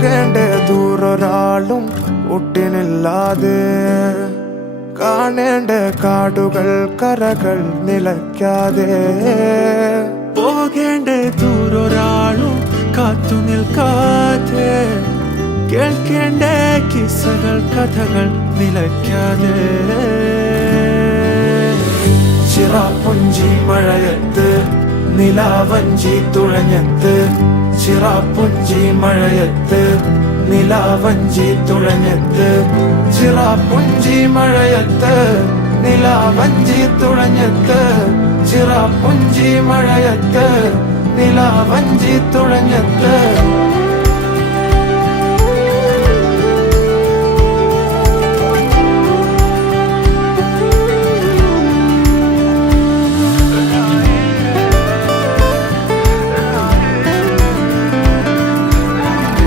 പോകേണ്ട ദൂരൊരാളും ഒട്ടിനില്ലാതെ കാണേണ്ട കാടുകൾ കരകൾ നിലയ്ക്കാതെ പോകേണ്ട ദൂരൊരാളും കാത്തു നിൽക്കാതെ കേൾക്കേണ്ട കിസ്സകൾ കഥകൾ നിലയ്ക്കാതെ ചിറാപ്പുഞ്ചി മഴയത്ത് നിലാവഞ്ചി തുഴഞ്ഞത്ത് ചിറാപ്പുഞ്ചി മഴയത്ത് നിലാവഞ്ചി തുഴഞ്ഞത്ത് ചിറാപ്പുഞ്ചി മഴയത്ത് നിലാവഞ്ചി തുഴഞ്ഞത്ത് ചിറാപ്പുഞ്ചി മഴയത്ത് നിലാവഞ്ചി തുഴഞ്ഞത്ത്